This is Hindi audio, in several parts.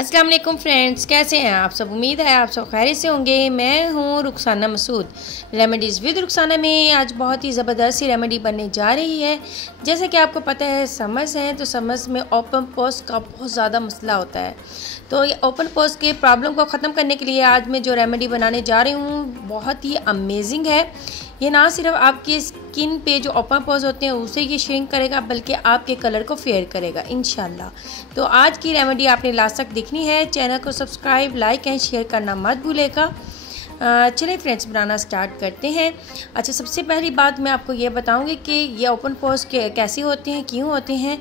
अस्सलाम वालेकुम फ्रेंड्स, कैसे हैं आप सब। उम्मीद है आप सब खैरियत से होंगे। मैं हूं रुखसाना मसूद। रेमेडीज़ विद रुखसाना में आज बहुत ही ज़बरदस्त सी रेमेडी बनने जा रही है। जैसे कि आपको पता है समर्स हैं, तो समर्स में ओपन पोर्स का बहुत ज़्यादा मसला होता है। तो ये ओपन पोर्स के प्रॉब्लम को ख़त्म करने के लिए आज मैं जो रेमेडी बनाने जा रही हूँ बहुत ही अमेजिंग है। ये ना सिर्फ आपकी स्किन पे जो ओपन पोर्स होते हैं उसे ये श्रिंक करेगा, बल्कि आपके कलर को फेयर करेगा इंशाल्लाह। तो आज की रेमेडी आपने लास्ट तक देखनी है। चैनल को सब्सक्राइब, लाइक एंड शेयर करना मत भूलेगा। चलिए फ्रेंड्स, बनाना स्टार्ट करते हैं। अच्छा, सबसे पहली बात मैं आपको ये बताऊंगी कि ये ओपन पोर्स कैसे होते हैं, क्यों होते हैं।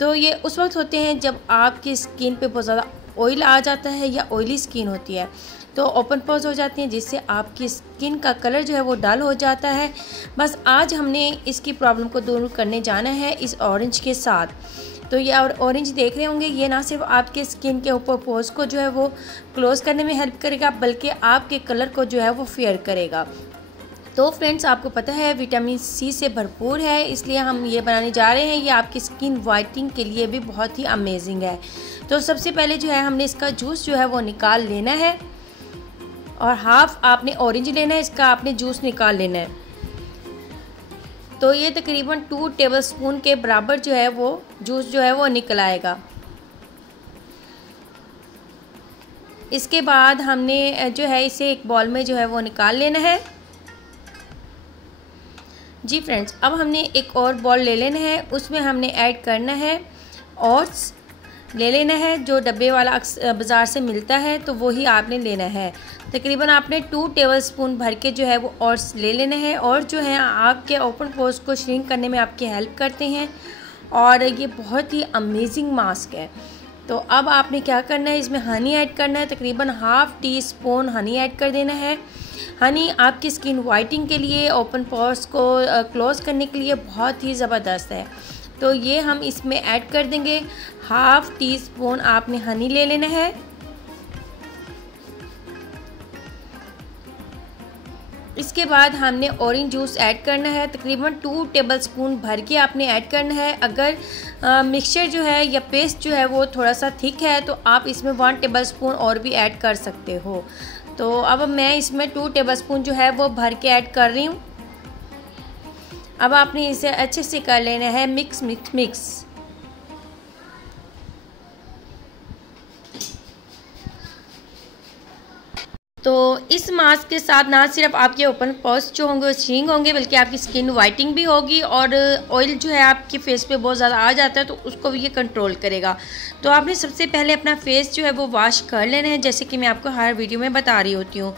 तो ये उस वक्त होते हैं जब आपकी स्किन पे बहुत ज़्यादा ऑयल आ जाता है या ऑयली स्किन होती है, तो ओपन पोर्स हो जाती हैं, जिससे आपकी स्किन का कलर जो है वो डल हो जाता है। बस आज हमने इसकी प्रॉब्लम को दूर करने जाना है इस ऑरेंज के साथ। तो ये ऑरेंज देख रहे होंगे, ये ना सिर्फ आपके स्किन के ऊपर पोर्स को जो है वो क्लोज करने में हेल्प करेगा, बल्कि आपके कलर को जो है वो फेयर करेगा। तो फ्रेंड्स, आपको पता है विटामिन सी से भरपूर है, इसलिए हम ये बनाने जा रहे हैं। ये आपकी स्किन वाइटनिंग के लिए भी बहुत ही अमेजिंग है। तो सबसे पहले जो है हमने इसका जूस जो है वो निकाल लेना है, और हाफ आपने ऑरेंज लेना है, इसका आपने जूस निकाल लेना है। तो ये तकरीबन 2 टेबलस्पून के बराबर जो है वो जूस जो है वो निकल आएगा। इसके बाद हमने जो है इसे एक बॉल में जो है वो निकाल लेना है। जी फ्रेंड्स, अब हमने एक और बॉल ले लेना है, उसमें हमने ऐड करना है ओट्स ले लेना है। जो डब्बे वाला बाज़ार से मिलता है तो वही आपने लेना है। तकरीबन आपने 2 टेबलस्पून भर के जो है वो ओट्स ले लेना है, और जो है आपके ओपन पोर्स को श्रिंक करने में आपकी हेल्प करते हैं, और ये बहुत ही अमेजिंग मास्क है। तो अब आपने क्या करना है, इसमें हनी ऐड करना है। तकरीबन half tea spoon honey add कर देना है। हनी आपकी स्किन वाइटनिंग के लिए, ओपन पोर्स को क्लोज करने के लिए बहुत ही ज़बरदस्त है। तो ये हम इसमें ऐड कर देंगे। हाफ टी स्पून आपने हनी ले लेना है। इसके बाद हमने ऑरेंज जूस ऐड करना है। तकरीबन 2 टेबलस्पून भर के आपने ऐड करना है। अगर मिक्सचर जो है या पेस्ट जो है वो थोड़ा सा थिक है तो आप इसमें 1 टेबलस्पून और भी ऐड कर सकते हो। तो अब मैं इसमें 2 टेबलस्पून जो है वो भर के ऐड कर रही हूँ। अब आपने इसे अच्छे से कर लेना है मिक्स मिक्स मिक्स। तो इस मास्क के साथ ना सिर्फ आपके ओपन पोर्स जो होंगे वो श्रिंक होंगे, बल्कि आपकी स्किन वाइटनिंग भी होगी, और ऑयल जो है आपके फेस पे बहुत ज़्यादा आ जाता है तो उसको भी ये कंट्रोल करेगा। तो आपने सबसे पहले अपना फेस जो है वो वॉश कर लेना है, जैसे कि मैं आपको हर वीडियो में बता रही होती हूँ।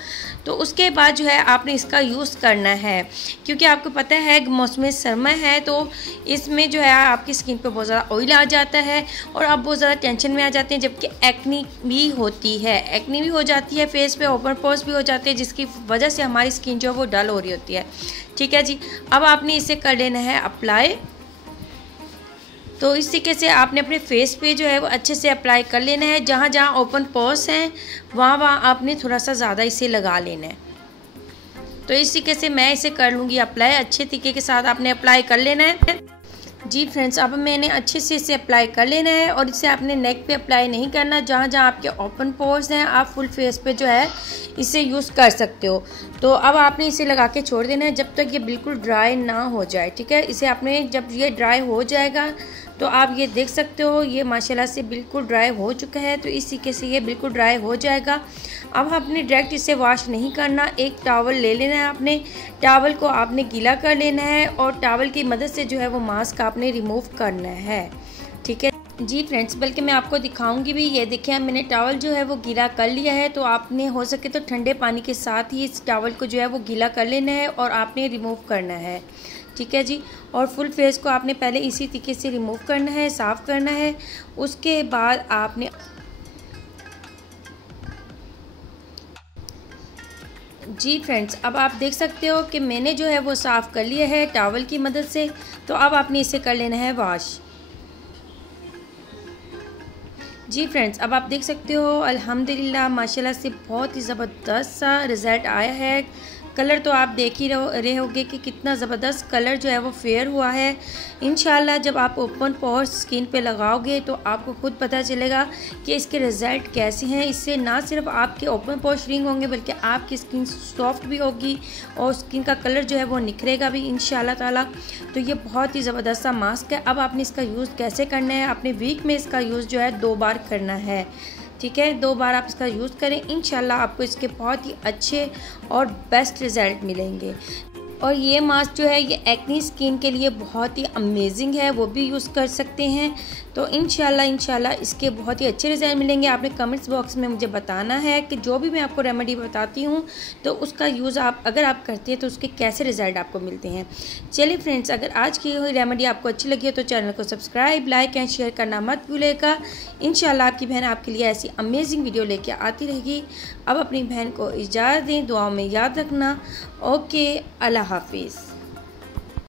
तो उसके बाद जो है आपने इसका यूज़ करना है, क्योंकि आपको पता है मौसम सरमा है, तो इसमें जो है आपकी स्किन पे बहुत ज़्यादा ऑयल आ जाता है और आप बहुत ज़्यादा टेंशन में आ जाते हैं, जबकि एक्नी भी होती है। एक्नी भी हो जाती है फेस पे, ओपन पोर्स भी हो जाते हैं, जिसकी वजह से हमारी स्किन जो है वो डल हो रही होती है। ठीक है जी, अब आपने इसे कर लेना है अप्लाई। तो इस तरीके से आपने अपने फेस पे जो है वो अच्छे से अप्लाई कर लेना है। जहाँ जहाँ ओपन पोर्स हैं वहाँ वहाँ आपने थोड़ा सा ज़्यादा इसे लगा लेना है। तो इस तरीके से मैं इसे कर लूँगी अप्लाई। अच्छे तरीके के साथ आपने अप्लाई कर लेना है। जी फ्रेंड्स, अब मैंने अच्छे से इसे अप्लाई कर लेना है, और इसे आपने नेक पे अप्लाई नहीं करना। जहाँ जहाँ आपके ओपन पोर्स हैं आप फुल फेस पे जो है इसे यूज़ कर सकते हो। तो अब आपने इसे लगा के छोड़ देना है जब तक ये बिल्कुल ड्राई ना हो जाए। ठीक है, इसे आपने जब ये ड्राई हो जाएगा तो आप ये देख सकते हो ये माशाल्लाह से बिल्कुल ड्राई हो चुका है। तो इस तरीके से ये बिल्कुल ड्राई हो जाएगा। अब आपने डायरेक्ट इसे वॉश नहीं करना, एक टॉवल ले लेना है। आपने टॉवल को आपने गीला कर लेना है, और टॉवल की मदद से जो है वो मास्क आपने रिमूव करना है। ठीक है जी फ्रेंड्स, बल्कि मैं आपको दिखाऊंगी भी। ये देखिए, मैंने टॉवल जो है वो गीला कर लिया है। तो आपने हो सके तो ठंडे पानी के साथ ही इस टॉवल को जो है वो गीला कर लेना है और आपने रिमूव करना है। ठीक है जी, और फुल फेस को आपने पहले इसी तरीके से रिमूव करना है, साफ़ करना है। उसके बाद आपने जी फ्रेंड्स, अब आप देख सकते हो कि मैंने जो है वो साफ़ कर लिया है टॉवल की मदद से। तो अब आपने इसे कर लेना है वॉश। जी फ्रेंड्स, अब आप देख सकते हो अल्हम्दुलिल्लाह माशाल्लाह से बहुत ही ज़बरदस्त सा रिज़ल्ट आया है। कलर तो आप देख ही रहे होंगे कि कितना ज़बरदस्त कलर जो है वो फेयर हुआ है। इंशाल्लाह जब आप ओपन पोर्स स्किन पे लगाओगे तो आपको खुद पता चलेगा कि इसके रिज़ल्ट कैसे हैं। इससे ना सिर्फ आपके ओपन पोर्स श्रिंक होंगे बल्कि आपकी स्किन सॉफ्ट भी होगी और स्किन का कलर जो है वो निखरेगा भी इंशाल्लाह ताला। तो ये बहुत ही ज़बरदस्त सा मास्क है। अब आपने इसका यूज़ कैसे करना है, आपने वीक में इसका यूज़ जो है 2 बार करना है, ठीक है। 2 बार आप इसका यूज़ करें, इंशाल्लाह आपको इसके बहुत ही अच्छे और बेस्ट रिज़ल्ट मिलेंगे। और ये मास्क जो है ये एक्नी स्किन के लिए बहुत ही अमेजिंग है, वो भी यूज़ कर सकते हैं। तो इंशाल्लाह इसके बहुत ही अच्छे रिज़ल्ट मिलेंगे। आपने कमेंट्स बॉक्स में मुझे बताना है कि जो भी मैं आपको रेमेडी बताती हूँ तो उसका यूज़ अगर आप करते हैं तो उसके कैसे रिज़ल्ट आपको मिलते हैं। चलिए फ्रेंड्स, अगर आज की हुई रेमेडी आपको अच्छी लगी है तो चैनल को सब्सक्राइब, लाइक एंड शेयर करना मत भूलिएगा। इंशाल्लाह आपकी बहन आपके लिए ऐसी अमेजिंग वीडियो लेके आती रहेगी। अब अपनी बहन को इजाज़त दें, दुआओं में याद रखना। ओके, अल्लाह हाफिज़।